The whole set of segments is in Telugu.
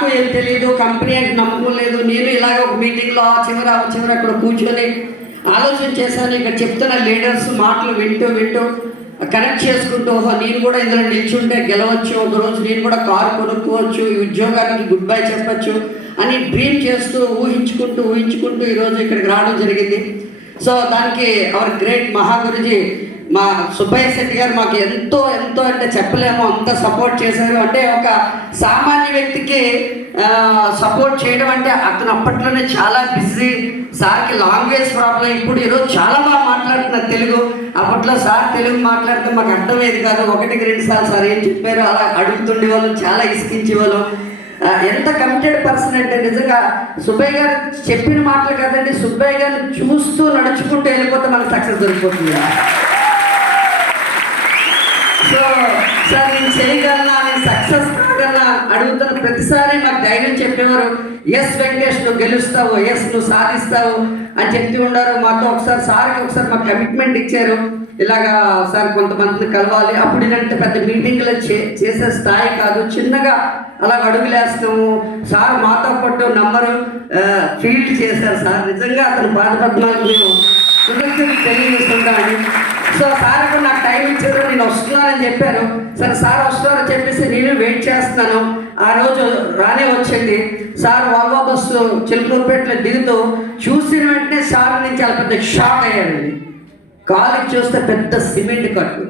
నాకు ఏం తెలియదు కంపెనీ అంటే నమ్మకం లేదు. నేను ఇలాగ ఒక మీటింగ్లో ఆ చివర ఆ చివర అక్కడ కూర్చొని ఆలోచన చేశాను. ఇక్కడ చెప్తున్న లీడర్స్ మాటలు వింటూ వింటూ కనెక్ట్ చేసుకుంటూ నేను కూడా ఇందులో నిల్చుంటే గెలవచ్చు. ఒకరోజు నేను కూడా కారు కొనుక్కోవచ్చు. ఈ ఉద్యోగానికి గుడ్ బై చెప్పచ్చు అని డ్రీమ్ చేస్తూ ఊహించుకుంటూ ఊహించుకుంటూ ఈరోజు ఇక్కడికి రావడం జరిగింది. సో దానికి అవర్ గ్రేట్ మహాగురుజీ మా సుబ్బయ్య శెట్టి గారు మాకు ఎంతో ఎంతో అంటే చెప్పలేము అంత సపోర్ట్ చేశారు. అంటే ఒక సామాన్య వ్యక్తికి సపోర్ట్ చేయడం అంటే అతను అప్పట్లోనే చాలా బిజీ సార్కి లాంగ్వేజ్ ప్రాబ్లం ఇప్పుడు ఈరోజు చాలా బాగా మాట్లాడుతున్నారు తెలుగు. అప్పట్లో సార్ తెలుగు మాట్లాడితే మాకు అర్థమయ్యేది కాదు. ఒకటికి రెండు సార్లు సార్ ఏం చెప్పారు అలా అడుగుతుండే వాళ్ళం చాలా ఇసుకించే వాళ్ళం ఎంత కమిటెడ్ పర్సన్ అంటే నిజంగా సుబ్బయ్య గారు చెప్పిన మాటలు కదండి. సుబ్బయ్య గారిని చూస్తూ నడుచుకుంటూ వెళ్ళిపోతే మనకు సక్సెస్ దొరికిపోతుంది సో సార్ నేను చేయగలనా? నేను సక్సెస్ కాగలనా? అడుగుతున్న ప్రతిసారి మాకు ధైర్యం చెప్పేవారు ఎస్ వెంకటేష్ నువ్వు గెలుస్తావు ఎస్ నువ్వు సాధిస్తావు అని చెప్తూ ఉండారు. మాతో ఒకసారి సార్కి ఒకసారి మాకు కమిట్మెంట్ ఇచ్చారు. ఇలాగా సార్ కొంతమందిని కలవాలి. అప్పుడు ఇలాంటి పెద్ద మీటింగ్లు చే చేసే స్థాయి కాదు. చిన్నగా అలా అడుగులేస్తాము. సార్ మాతో పాటు నంబరు ఫీల్డ్ చేశారు సార్. నిజంగా అతను పాదపద్మాలకు మేము తెలియజేస్తుంటాను సో సార్ కూడా నాకు టైం ఇచ్చారు నేను వస్తున్నానని చెప్పారు. సరే సార్ వస్తున్నారని చెప్పేసి నేను వెయిట్ చేస్తున్నాను. ఆ రోజు రానే వచ్చింది. సార్ వాల్వా బస్సు చిలుకూరుపేటలో దిగుతూ చూసిన వెంటనే సార్ నుంచి చాలా పెద్ద షాక్ అయ్యాడండి. కాలుకి చూస్తే పెద్ద సిమెంట్ కట్టు.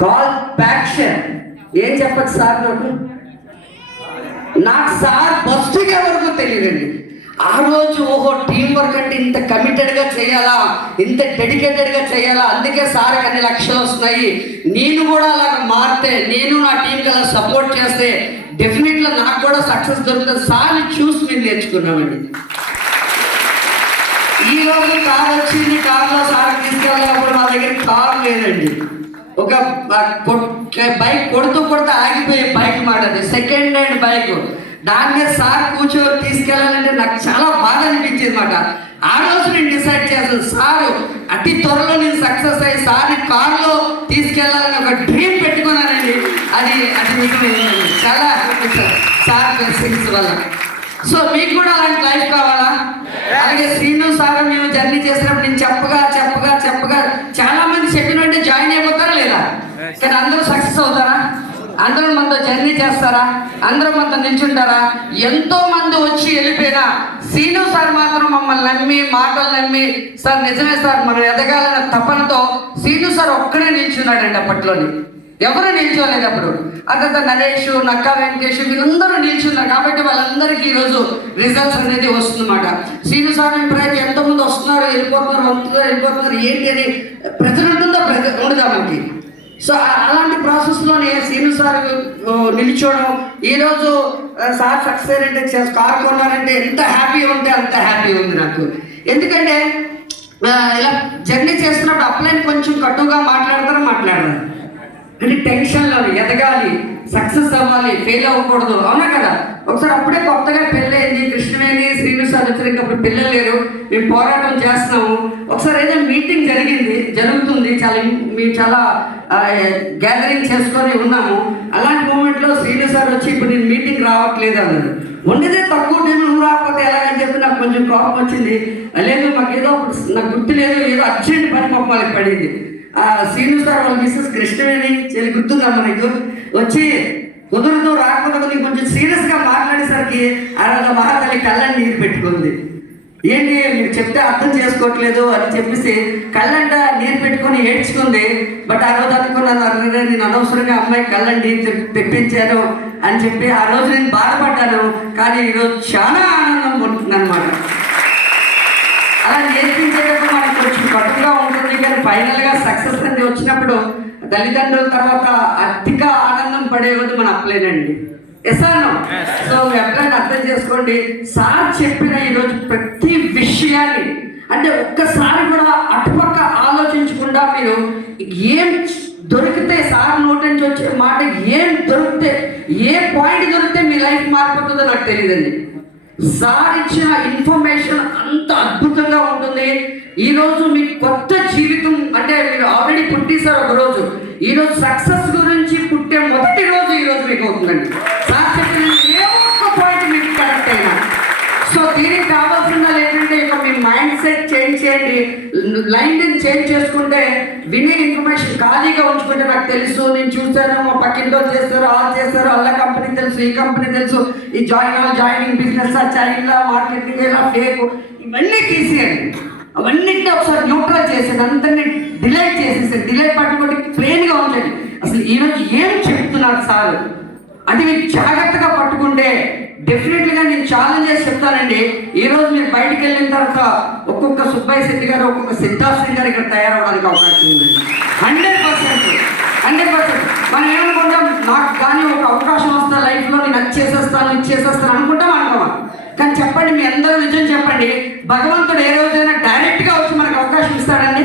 కాల్ ప్యాక్షన్ ఏం చెప్పచ్చు సార్ నాకు? నాకు సార్ బస్సు దిగే వరకు తెలియదండి. ఆ రోజు ఓహో టీం వర్క్ అంటే ఇంత కమిటెడ్గా చేయాలా? ఇంత డెడికేటెడ్గా చేయాలా? అందుకే సార్ అన్ని లక్షలు వస్తున్నాయి. నేను కూడా అలా మారితే నేను నా టీంకి అలా సపోర్ట్ చేస్తే డెఫినెట్గా నాకు కూడా సక్సెస్ దొరుకుతుంది. సార్ చూసి మేము నేర్చుకున్నామండి. ఈ రోజు కార్ వచ్చింది కార్లో సార్ తీసుకెళ్ళినప్పుడు మా దగ్గర కార్ లేదండి. ఒక బైక్ కొడుతూ కొడుతూ ఆగిపోయే బైక్ మాటది. సెకండ్ హ్యాండ్ బైక్ దాని మీద సార్ కూర్చొని తీసుకెళ్ళాలంటే నాకు చాలా బాధ అనిపించేది మాట. ఆ రోజు నేను డిసైడ్ చేశాను సార్ అతి త్వరలో నేను సక్సెస్ అయ్యి సార్ని కారులో తీసుకెళ్ళాలని ఒక డ్రీమ్ పెట్టుకున్నానండి. అది అది మీకు చాలా సార్ బ్లెస్సింగ్స్ వల్ల. సో మీకు కూడా అలాంటి లైఫ్ కావాలా? అలాగే శ్రీను సార్ మేము జర్నీ చేసినప్పుడు నేను చెప్పగా చెప్పగా చెప్పగా చాలా మంది చెప్పిన వెంటనే జాయిన్ అయిపోతారా లేదా? కానీ అందరూ సక్సెస్ అందరూ మనతో జర్నీ చేస్తారా? అందరూ మనతో నిల్చుంటారా? ఎంతో మంది వచ్చి వెళ్ళిపోయినా శ్రీను సార్ మాత్రం మమ్మల్ని నమ్మి మాటలు నమ్మి సార్ నిజమే సార్ మనం ఎదగాలన్న తపనతో శ్రీను సార్ ఒక్కడే నిల్చున్నాడండి అప్పట్లోని. ఎవరు నిల్చోలేదు అప్పుడు? అక్కడ నరేష్ నక్కా వెంకటేష్ వీళ్ళందరూ నిల్చున్నారు. కాబట్టి వాళ్ళందరికీ ఈరోజు రిజల్ట్స్ అనేది వస్తుందన్నమాట. శ్రీను సార్ ప్రతి ఎంతమంది వస్తున్నారు వెళ్ళిపోతున్నారు వస్తున్నారు వెళ్ళిపోతున్నారు ఏంటి అని ప్రజలు ఉంటుందో ప్రజ ఉండదా మనకి? సో అలాంటి ప్రాసెస్లోనే సీను సార్ నిలిచోడం. నిల్చోవడం ఈరోజు సార్ సక్సెస్ అయ్యారంటే కార్ కొన్నారంటే ఎంత హ్యాపీ ఉంటే అంత హ్యాపీ ఉంది నాకు. ఎందుకంటే ఇలా జర్నీ చేస్తున్నప్పుడు అప్లైన్ కొంచెం కట్టుగా మాట్లాడతారు మాట్లాడరు? అంటే టెన్షన్లో ఎదగాలి. సక్సెస్ అవ్వాలి ఫెయిల్ అవ్వకూడదు. అవునా కదా? ఒకసారి అప్పుడే కొత్తగా పెళ్ళైంది కృష్ణవేణి శ్రీను సార్ అప్పుడు పిల్లలు లేరు. మేము పోరాటం చేస్తున్నాము. ఒకసారి ఏదో మీటింగ్ జరిగింది జరుగుతుంది. చాలా మేము చాలా గ్యాదరింగ్ చేసుకొని ఉన్నాము. అలాంటి మూమెంట్లో శ్రీను సార్ వచ్చి ఇప్పుడు నేను మీటింగ్ రావట్లేదు అన్నది ఉండేదే తక్కువ టైం నువ్వు రాకపోతే ఎలాగని చెప్పి నాకు కొంచెం కోపం వచ్చింది. లేదు మాకు ఏదో నాకు గుర్తు లేదు ఏదో అర్జెంట్ పని మొక్కలకి పడింది. ఆ శ్రీను సార్ వాళ్ళ మిస్సెస్ కృష్ణవేణి చెల్లి గుర్తుందమ్మ నీకు వచ్చి కుదురుతో రాకపోతే నీకు కొంచెం సీరియస్గా మాట్లాడేసరికి ఆ రోజు మహాతల్లి కళ్ళని నీరు పెట్టుకుంది. ఏంటి మీరు చెప్తే అర్థం చేసుకోవట్లేదు అని చెప్పేసి కళ్ళంట నీరు పెట్టుకొని ఏడ్చుకుంది. బట్ ఆ రోజు అనుకున్నాను నేను అనవసరంగా అమ్మాయి కళ్ళని తెప్పించాను అని చెప్పి ఆ రోజు నేను బాధపడ్డాను. కానీ ఈరోజు చాలా ఆనందం పొందుతుంది అనమాట అలా నేర్పించేటప్పుడు మనకు కొంచెం కట్టుగా ఉంటుంది కానీ ఫైనల్గా సక్సెస్ అనేది వచ్చినప్పుడు తల్లిదండ్రుల తర్వాత అధిక ఆనందం పడేది మన అప్లైనండి ఎసాను సో అప్లైన్ అర్థం చేసుకోండి. సార్ చెప్పిన ఈరోజు ప్రతి విషయాన్ని అంటే ఒక్కసారి కూడా అటుపక్క ఆలోచించకుండా మీరు ఏం దొరికితే సార్ నోటి నుంచి వచ్చే మాట ఏం దొరికితే ఏ పాయింట్ దొరికితే మీ లైఫ్ మారిపోతుందో నాకు తెలియదండి. సార్ ఇచ్చిన ఇన్ఫర్మేషన్ అంత అద్భుతంగా ఉంటుంది. ఈరోజు మీ కొత్త జీవితం అంటే మీరు ఆల్రెడీ పుట్టేశారు ఒకరోజు. ఈరోజు సక్సెస్ గురించి పుట్టే మొదటి రోజు ఈ రోజు మీకు అవుతుందండి. సార్ చెప్పిన ఏ ఒక్క చేయండి లైన్ చేంజ్ చేసుకుంటే వినే ఇన్ఫర్మేషన్ ఖాళీగా ఉంచుకుంటే నాకు తెలుసు నేను చూశాను మా పక్కింటి చేస్తారు ఆ చేస్తారు అల్ల కంపెనీ తెలుసు ఈ కంపెనీ తెలుసు ఈ join joining business China marketing ఇలా ఫేక్ ఇవన్నీ తీసేయండి. అవన్నిటిని ఒకసారి న్యూట్రల్ చేసేది అందరినీ డిలైట్ చేసేసి డిలైట్ పట్టుకోటి ప్లెయిన్గా ఉంచండి. అసలు ఈరోజు ఏం చెప్తున్నారు సార్? అది మీరు జాగ్రత్తగా పట్టుకుంటే డెఫినెట్లీ ఛాలెంజెస్ చేసి చెప్తానండి. ఈ రోజు మీరు బయటికి వెళ్ళిన తర్వాత ఒక్కొక్క సుబ్బయ్య శెట్టి గారు ఒక్కొక్క సిద్ధార్థ గారు ఇక్కడ తయారవడానికి అవకాశం ఉందండి. Hundred percent hundred percent. మనం ఏమనుకుంటాం? నాకు కానీ ఒక అవకాశం వస్తా లైఫ్లో నేను అది చేసేస్తాను ఇది చేసేస్తాను అనుకుంటాం అనుకోమా కానీ చెప్పండి మీ అందరూ నిజం చెప్పండి. భగవంతుడు ఏ రోజైనా డైరెక్ట్గా వచ్చి మనకు అవకాశం ఇస్తాడండి?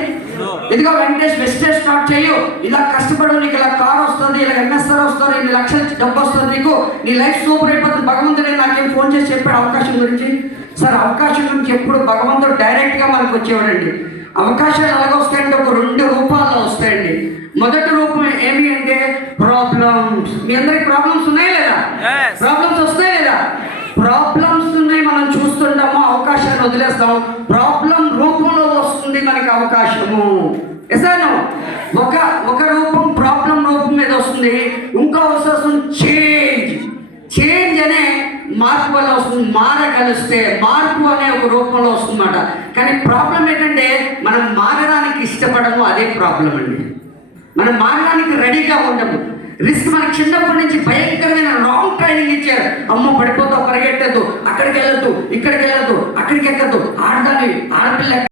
ఇదిగో వెంకటేష్ వెస్టేజ్ స్టార్ట్ చేయు ఇలా కష్టపడు నీకు ఇలా కార్ వస్తుంది ఇలా ఎంఎస్ఆర్ వస్తుంది ఇన్ని లక్షల డబ్బు వస్తుంది నీకు. నీ లైఫ్ సూపర్ అయిపోతుంది. భగవంతుడు ఫోన్ చేసి చెప్పాడు అవకాశం గురించి. సార్ అవకాశం గురించి ఎప్పుడు భగవంతుడు డైరెక్ట్గా మనకు వచ్చేవాడండి. అవకాశాలు ఎలాగ వస్తాయంటే ఒక రెండు రూపాల్లో వస్తాయండి. మొదటి రూపం ఏమి అంటే ప్రాబ్లమ్స్ మీ అందరికి ప్రాబ్లమ్స్ ఉన్నాయా లేదా. ప్రాబ్లమ్స్ వస్తాయి లేదా? ప్రాబ్లమ్స్ మనం చూస్తుంటాము అవకాశాన్ని వదిలేస్తాము. ప్రాబ్లం రూపంలో వస్తుంది మనకి అవకాశము. ఎసాను ఒక ఒక రూపం ప్రాబ్లం రూపం మీద వస్తుంది. ఇంకో వస్తుంది అనే రూపంలో వల్ల వస్తుంది మారగలిస్తే మార్పు అనే ఒక రూపంలో వస్తుందన్నమాట. కానీ ప్రాబ్లం ఏంటంటే మనం మారడానికి ఇష్టపడము అదే ప్రాబ్లం అండి. మనం మారడానికి రెడీగా ఉండము. రిస్క్ మనకి చిన్నప్పటి నుంచి భయంకరమైన రాంగ్ ట్రైనింగ్ ఇచ్చారు. అమ్మ పడిపోతావు పరిగెట్టద్దు అక్కడికి వెళ్ళద్దు ఇక్కడికి వెళ్ళద్దు అక్కడికి ఎక్కద్దు. ఆడదాని ఆడపిల్ల